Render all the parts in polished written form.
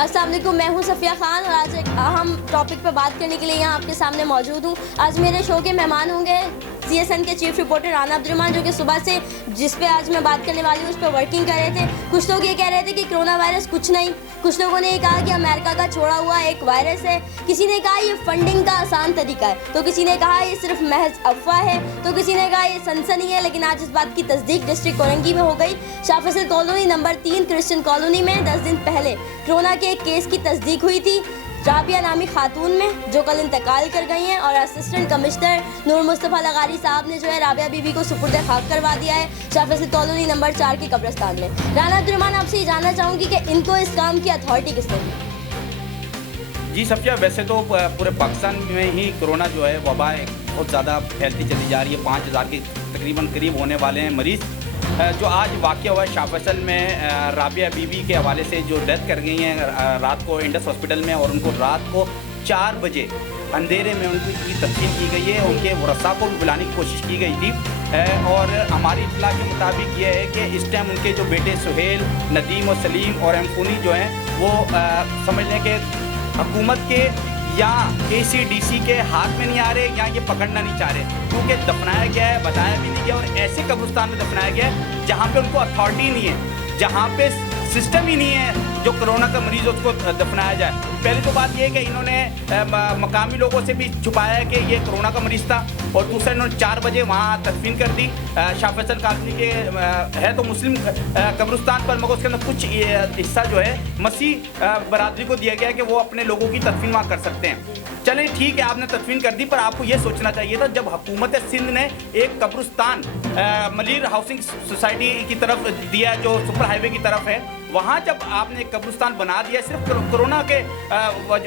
अस्सलाम वालेकुम, मैं हूं सफ़िया खान और आज एक अहम टॉपिक पर बात करने के लिए यहाँ आपके सामने मौजूद हूँ। आज मेरे शो के मेहमान होंगे CSN के चीफ रिपोर्टर राना अब्दुर्रहमान, जो कि सुबह से जिस पे आज मैं बात करने वाली हूँ उस पर वर्किंग कर रहे थे। कुछ लोग ये कह रहे थे कि कोरोना वायरस कुछ नहीं, कुछ लोगों ने ये कहा कि अमेरिका का छोड़ा हुआ एक वायरस है, किसी ने कहा ये फंडिंग का आसान तरीका है, तो किसी ने कहा ये सिर्फ महज अफवाह है, तो किसी ने कहा ये सनसनी है। लेकिन आज इस बात की तस्दीक डिस्ट्रिक्ट कोरंगी में हो गई। Shah Faisal colony number 3 Christian colony में 10 दिन पहले कोरोना के एक केस की तस्दीक हुई थी राबिया नामी खातून में, जो कल इंतकाल कर गई हैं। और असिस्टेंट कमिश्नर नूर मुस्तफ़ा लगारी साहब ने जो है राबिया बीबी को सुपुर्द खाक करवा दिया है शाह फैसल कॉलोनी नंबर 4 के कब्रिस्तान में। राना अब्दुर्रहमान, आपसे ये जानना चाहूँगी कि इनको इस काम की अथॉरिटी किसने दी? जी सफिया, वैसे तो पूरे पाकिस्तान में ही कोरोना जो है वबा बहुत ज़्यादा फैलती चली जा रही है। 5000 के तकरीबन करीब होने वाले हैं मरीज़। जो आज वाक़या हुआ है शाह फैसल में राबिया बीबी के हवाले से, जो डेथ कर गई हैं रात को इंडस हॉस्पिटल में, और उनको रात को 4 बजे अंधेरे में उनकी तदफीन की गई है। उनके वरसा को भी बुलाने की कोशिश की गई थी और हमारी इत्तला के मुताबिक ये है कि इस टाइम उनके जो बेटे सुहेल, नदीम और सलीम और एमफूनी जो हैं वो समझ लें कि हुकूमत के या KCDC के हाथ में नहीं आ रहे, या ये पकड़ना नहीं चाह रहे, क्योंकि दफनाया गया है, बताया भी नहीं गया, और ऐसे कब्रिस्तान में दफनाया गया है जहाँ पे उनको अथॉरिटी नहीं है, जहाँ पे सिस्टम ही नहीं है जो कोरोना का मरीज़ उसको दफनाया जाए। पहली तो बात यह है कि इन्होंने मकामी लोगों से भी छुपाया है कि ये कोरोना का मरीज़ था, और दूसरा इन्होंने 4 बजे वहाँ तदफीन कर दी। शाह फैसल कॉलोनी के है तो मुस्लिम कब्रिस्तान पर, मगर उसके अंदर कुछ हिस्सा जो है मसीह बरादरी को दिया गया है कि वो अपने लोगों की तदफीन वहाँ कर सकते हैं। चलिए ठीक है, आपने तदफीन कर दी, पर आपको ये सोचना चाहिए था जब हुकूमत सिंध ने एक कब्रिस्तान मलिर हाउसिंग सोसाइटी की तरफ दिया जो सुपर हाईवे की तरफ है, वहाँ जब आपने एक कब्रिस्तान बना दिया सिर्फ कोरोना के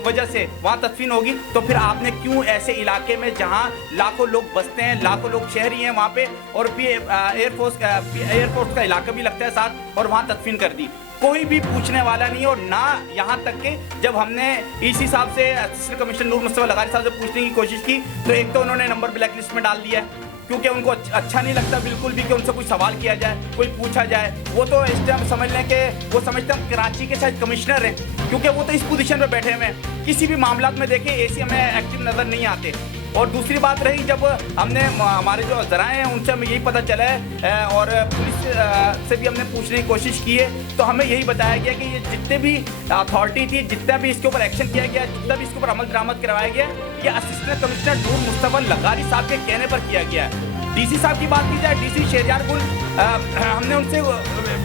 वजह से वहाँ तदफीन होगी, तो फिर आपने क्यों ऐसे इलाके में जहाँ लाखों लोग बसते हैं, लाखों लोग शहरी हैं वहाँ पे, और भी एयरफोर्स का इलाका भी लगता है साथ, और वहाँ तदफीन कर दी? कोई भी पूछने वाला नहीं। और ना यहाँ तक कि जब हमने EC साहब से, असिस्टेंट कमिश्नर नूर मुस्तफ़ा लगारी साहब से पूछने की कोशिश की, तो एक तो उन्होंने नंबर ब्लैक लिस्ट में डाल दिया है, क्योंकि उनको अच्छा नहीं लगता बिल्कुल भी कि उनसे कोई सवाल किया जाए, कोई पूछा जाए। वो तो इस टाइम समझ लें कि वो समझते हैं कराची के शायद कमिश्नर हैं, क्योंकि वो तो इस पोजीशन पे बैठे हुए हैं, किसी भी मामला में देखें AC में एक्टिव नज़र नहीं आते। और दूसरी बात रही, जब हमने हमारे जो ज़राए हैं उनसे हमें यही पता चला है, और पुलिस से भी हमने पूछने की कोशिश की है, तो हमें यही बताया गया कि ये जितने भी अथॉरिटी थी, जितना भी इसके ऊपर एक्शन किया गया, जितना भी इसके ऊपर अमल दरामद करवाया गया, ये असिस्टेंट कमिश्नर नूर मुस्तफ़ा लगारी साहब के कहने पर किया गया है। DC साहब की बात की जाए, DC शहरियार गुल, हमने उनसे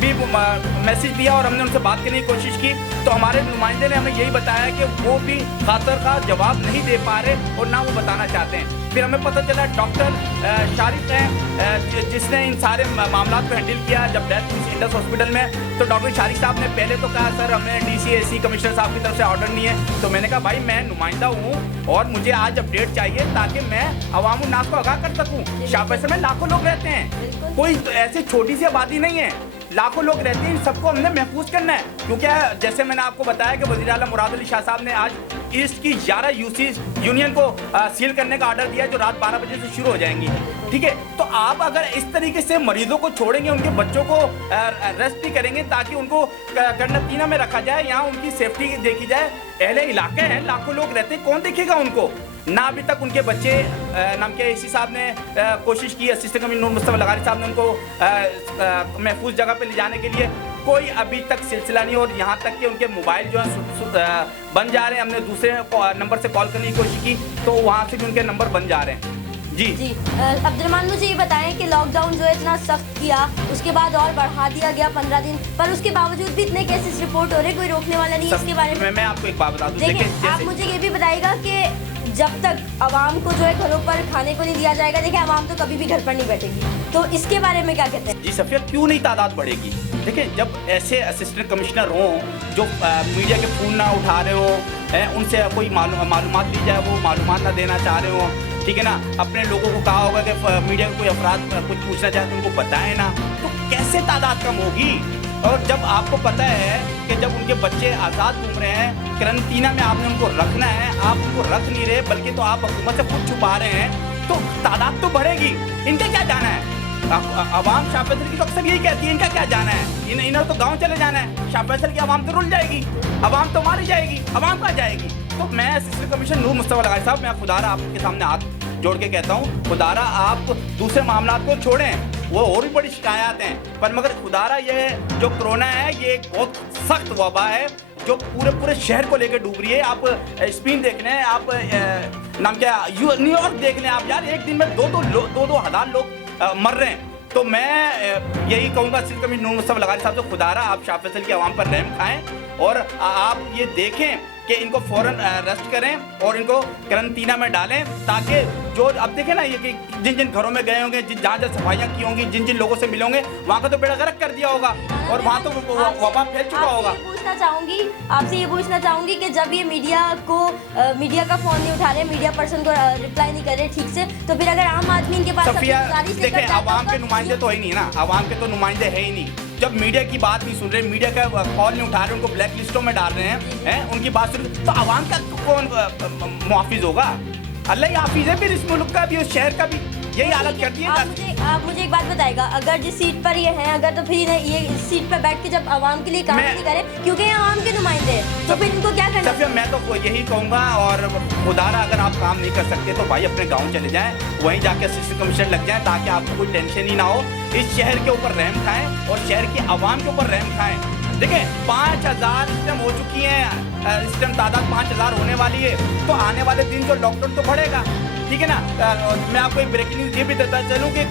भी मैसेज दिया और हमने उनसे बात करने की कोशिश की, तो हमारे नुमाइंदे ने हमें यही बताया कि वो भी खातर का जवाब नहीं दे पा रहे और ना वो बताना चाहते हैं। फिर हमें पता चला डॉक्टर शारिक हैं जिसने इन सारे मामला को हैंडल किया जब डेथ हुई इंडस हॉस्पिटल में, तो डॉक्टर शारिक साहब ने पहले तो कहा सर हमें DC AC कमिश्नर साहब की तरफ से ऑर्डर नहीं है। तो मैंने कहा भाई मैं नुमाइंदा हूँ और मुझे आज अपडेट चाहिए ताकि मैं अवाम उन्नास को आगाह कर सकूँ। शाह फैसल में लाखों लोग रहते हैं, कोई तो ऐसी छोटी सी आबादी नहीं है, लाखों लोग रहते हैं, इन सबको हमने महफूज करना है। क्योंकि जैसे मैंने आपको बताया कि वज़ीर आला मुराद अली शाह साहब ने आज ईस्ट की 11 यूनियन को सील करने का ऑर्डर दिया जो रात 12 बजे से शुरू हो जाएंगी। ठीक है, तो आप अगर इस तरीके से मरीजों को छोड़ेंगे, उनके बच्चों को रेस्ट भी करेंगे ताकि उनको करनतीना में रखा जाए, यहाँ उनकी सेफ्टी देखी जाए। अहले इलाके हैं, लाखों लोग रहते हैं, कौन देखेगा उनको? ना अभी तक उनके बच्चे नाम के AC साहब ने कोशिश की, असिस्टेंट कमिश्नर नूर मुस्तफ़ा लगारी साहब ने उनको महफूज जगह पे ले जाने के लिए, कोई अभी तक सिलसिला नहीं। और यहाँ तक कि उनके मोबाइल जो है बन जा रहे हैं। हमने दूसरे नंबर से कॉल करने की कोशिश की तो वहाँ से भी उनके नंबर बन जा रहे हैं। जी अब्दुर्रहमान, मुझे ये बताएं कि लॉकडाउन जो है इतना सख्त किया, उसके बाद और बढ़ा दिया गया 15 दिन, पर उसके बावजूद भी इतने केसेस रिपोर्ट हो रहे, कोई रोकने वाला नहीं इसके बारे में? मैं आपको एक बात बता दूं, देखिए आप मुझे ये भी बताइएगा कि जब तक आवाम को जो है घरों पर खाने को नहीं दिया जाएगा, देखिए आवाम तो कभी भी घर पर नहीं बैठेगी, तो इसके बारे में क्या कहते हैं? जी सफिया, क्यों नहीं तादाद बढ़ेगी? देखिए जब ऐसे असिस्टेंट कमिश्नर हों जो मीडिया के फ़ोन ना उठा रहे हो, उनसे कोई मालूमात ली जाए वो मालूमात ना देना चाह रहे हो, ठीक है ना, अपने लोगों को कहा होगा कि मीडिया को कोई अफराद कुछ पूछना चाहे तो उनको बताएं ना, तो कैसे तादाद कम होगी? और जब आपको पता है कि जब उनके बच्चे आज़ाद घूम रहे हैं, करंटीना में आपने उनको रखना है, आप उनको रख नहीं रहे बल्कि तो आप हुकूमत से खुद छुपा रहे हैं, तो तादाद तो बढ़ेगी। इनका क्या जाना है? अवाम शाह फैसल की तो अक्सर यही कहती है, इनका क्या जाना है, इन्होंने तो गांव चले जाना है, शाह फैसल की अवाम तो रुल जाएगी, अवाम तो मारी जाएगी, अवाम कहाँ जाएगी। तो मैं असिस्टेंट कमिश्नर नूर मुस्तफा लगाई साहब, मैं खुदारा आपके सामने हाथ जोड़ के कहता हूँ, खुदारा आप दूसरे मामला को छोड़ें, वो और भी बड़ी शिकायत हैं, पर मगर खुदारा ये जो कोरोना है ये एक बहुत सख्त वबा है जो पूरे शहर को लेकर डूब रही है। आप स्पेन देख लें, आप नाम क्या न्यूयॉर्क देख लें, आप यार एक दिन में दो हज़ार लोग मर रहे हैं। तो मैं यही कहूँगा असिस्टेंट कमिश्नर नूर मुस्तफा लगारी साहब से, खुदारा आप शाह फैसल की आवाम पर रहम खाएं और आप ये देखें कि इनको फ़ौरन अरेस्ट करें और इनको क्वारंटीना में डालें, ताकि जो अब देखें ना ये कि जिन जिन घरों में गए होंगे, जहाँ जहाँ सफाइयाँ की होंगी, जिन जिन लोगों से मिले होंगे, वहाँ का तो बेड़ा गर्क कर दिया होगा और वहाँ तो वबा फैल चुका होगा। आपसे ये पूछना चाहूँगी कि जब ये मीडिया का फ़ोन नहीं उठा रहे, मीडिया पर्सन को रिप्लाई नहीं कर रहे ठीक से, तो फिर अगर आम आदमी इनके पास देखें आवाम के नुमाइंदे तो है नहीं ना, आवाम के तो नुमाइंदे है ही नहीं। जब मीडिया की बात नहीं सुन रहे, मीडिया का कॉल नहीं उठा रहे, उनको ब्लैक लिस्टों में डाल रहे हैं उनकी बात सुन, तो आवाम का कौन मुहाफिज होगा? अल्लाह ही हाफिज है फिर इस मुल्क का भी, उस शहर का भी। यही हालत करती है। आप मुझे एक बात बताएगा, अगर जिस सीट पर ये हैं, अगर तो फिर ये इस सीट पर बैठ के जब आवाम के लिए काम नहीं करें, क्योंकि ये आवाम के नुमाइंदे हैं, तो फिर इनको क्या करना चाहिए? मैं तो यही कहूँगा, और खुदारा अगर आप काम नहीं कर सकते तो भाई अपने गाँव चले जाएं, वहीं जाके असिस्टेंट कमिश्नर लग जाएं, ताकि आपको कोई टेंशन ही ना हो। इस शहर के ऊपर रहम खाएं और शहर की आवाम के ऊपर रहम खाएं। देखिए 5000 इस टाइम हो चुकी हैं, इस टाइम तादाद 5000 होने वाली है, तो आने वाले दिन जो लॉकडाउन तो बढ़ेगा, ठीक है ना। मैं आपको एक ब्रेकिंग न्यूज़ ये भी देता चलूँ कि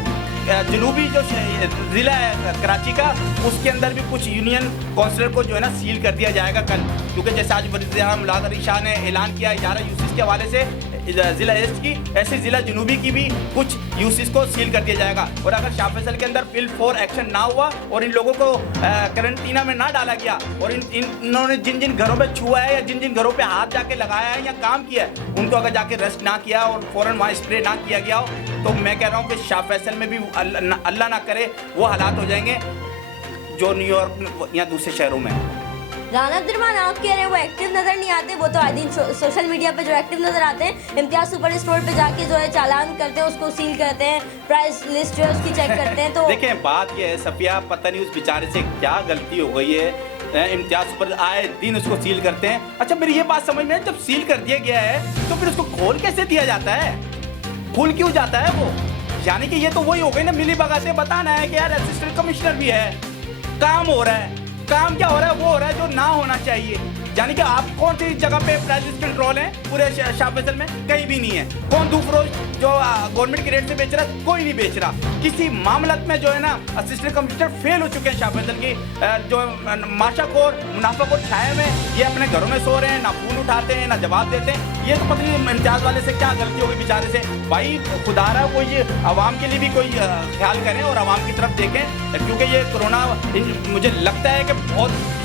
जनूबी जो ज़िला है कराची का, उसके अंदर भी कुछ यूनियन काउंसिलर को जो है ना सील कर दिया जाएगा कल, क्योंकि जैसे आज वज़ीर-ए-आज़म मुराद अली शाह ने ऐलान किया 11 यूसीस के हवाले से ज़िला ईस्ट की, ऐसे ज़िला जनूबी की भी कुछ यूसीस को सील कर दिया जाएगा। और अगर शाह फैसल के अंदर फिल फॉर एक्शन ना हुआ और इन लोगों को क्वारंटीना में ना डाला गया, और इन्होंने जिन जिन घरों में छुआ है या जिन जिन घरों पे हाथ जाके लगाया है या काम किया है, उनको अगर जाके रेस्ट ना किया और फ़ौरन वहाँ स्प्रे ना किया गया हो, तो मैं कह रहा हूँ कि शाह फैसल में भी अल्लाह ना करे वो हालात हो जाएंगे जो न्यूयॉर्क या दूसरे शहरों में। राना अब्दुर्रहमान, आप कह रहे हैं वो एक्टिव नज़र नहीं आते, वो तो आए दिन सोशल मीडिया पे जो एक्टिव नज़र आते हैं, इम्तियाज़ सुपर स्टोर पे जाके जो है चालान करते हैं, उसको सील करते हैं, प्राइस लिस्ट जो है उसकी चेक करते हैं। तो देखें बात ये है सफिया, पता नहीं उस बेचारे से क्या गलती हो गई है, इम्तियाज़ सुपर आए दिन उसको सील करते हैं। अच्छा मेरी ये बात समझ में, जब सील कर दिया गया है तो फिर उसको खोल कैसे दिया जाता है? खुल क्यों जाता है वो? यानी कि ये तो वही हो गई ना, मिली भगत बताना है कि यार असिस्टेंट कमिश्नर भी है, काम हो रहा है, काम क्या हो रहा है? वो हो रहा है जो ना होना चाहिए। यानी कि आप कौन सी जगह पे प्राइस कंट्रोल है पूरे शाह फैसल में? कहीं भी नहीं है। कौन दूफरोज जो गवर्नमेंट के रेट से बेच रहा है? कोई नहीं बेच रहा। किसी मामलत में जो है ना असिस्टेंट कमिश्नर फेल हो चुके हैं शाह फैसल की, जो माशाखोर मुनाफाखोर छाए में ये अपने घरों में सो रहे हैं, ना फोन उठाते हैं ना जवाब देते हैं। ये तो पता नहीं इम्तियाज़ वाले से क्या गलती होगी बेचारे से। भाई खुदारा कोई आवाम के लिए भी कोई ख्याल करें और आवाम की तरफ देखें, क्योंकि ये कोरोना मुझे लगता है कि बहुत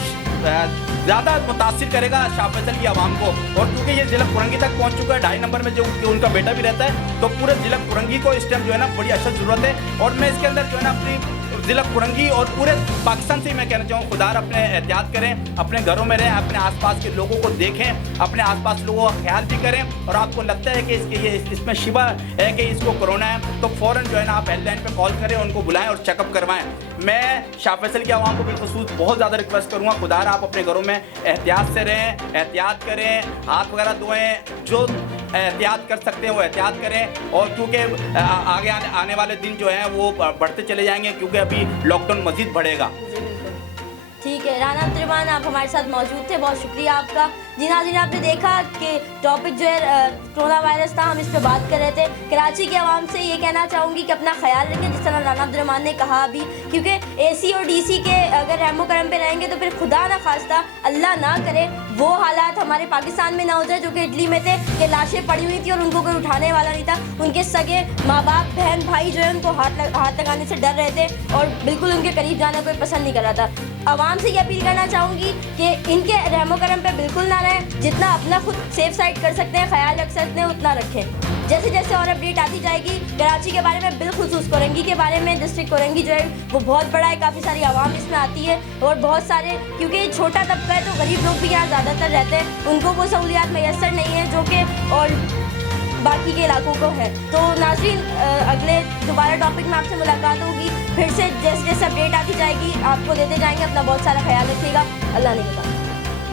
ज़्यादा मुतासिर करेगा शाह फैसल की आवाम को। और क्योंकि ये ज़िला कुरंगी तक पहुंच चुका है, 2.5 नंबर में जो उनका बेटा भी रहता है, तो पूरे ज़िला कुरंगी को इस टाइम जो है ना बड़ी अशद ज़रूरत है। और मैं इसके अंदर जो है ना अपनी ज़िला कुरंगी और पूरे पाकिस्तान से ही मैं कहना चाहूँ, खुदार अपने एहतियात करें, अपने घरों में रहें, अपने आसपास के लोगों को देखें, अपने आसपास लोगों का ख्याल भी करें। और आपको लगता है कि इसमें शिबा है कि इसको कोरोना है, तो फ़ौरन जो है ना आप हेल्पलाइन पे कॉल करें, उनको बुलाएं और चेकअप करवाएं। मैं शाह फैसल की आवाम को बिलखुसूस बहुत ज़्यादा रिक्वेस्ट करूँगा, खुदार आप अपने घरों में एहतियात से रहें, एहतियात करें, हाथ वगैरह धोएं, जो एहतियात कर सकते हैं वो एहतियात करें। और क्योंकि आगे आने वाले दिन जो हैं वो बढ़ते चले जाएंगे, क्योंकि अभी लॉकडाउन मज़ीद बढ़ेगा। ठीक है राना अब्दुर्रहमान, आप हमारे साथ मौजूद थे, बहुत शुक्रिया आपका। जी नाज़रीन, आपने देखा कि टॉपिक जो है कोरोना वायरस था, हम इस पर बात कर रहे थे। कराची के आवाम से ये कहना चाहूँगी कि अपना ख्याल रखें, जिस तरह राना अब्दुर्रहमान ने कहा अभी, क्योंकि AC और DC के अगर रहमो करम पे रहेंगे तो फिर खुदा ना खास्ता अल्लाह ना करे वो हालात हमारे पाकिस्तान में ना हो जाए जो कि इटली में थे, कि लाशें पड़ी हुई थी और उनको कोई उठाने वाला नहीं था। उनके सगे माँ बाप बहन भाई जो है उनको हाथ लगाने से डर रहे थे और बिल्कुल उनके करीब जाना कोई पसंद नहीं कर रहा था। आवाम से ये अपील करना चाहूँगी कि इनके रहमो करम पे बिल्कुल ना रहें, जितना अपना खुद सेफ साइड कर सकते हैं, ख्याल रख सकते हैं, उतना रखें। जैसे जैसे और अपडेट आती जाएगी कराची के बारे में, बिलखुसूस कोरंगी के बारे में, डिस्ट्रिक्ट कोरंगी जो है वो बहुत बड़ा है, काफ़ी सारी आवाम इसमें आती है और बहुत सारे, क्योंकि छोटा तबका है तो गरीब लोग भी यहाँ ज़्यादातर रहते हैं, उनको वो सहूलियात मैसर नहीं है जो कि, और बाकी के इलाकों को है। तो नाज़रीन, अगले दोबारा टॉपिक में आपसे मुलाकात होगी, फिर से जैसे जैसे अपडेट आती जाएगी आपको देते जाएंगे। अपना बहुत सारा ख्याल रखिएगा। अल्लाह ने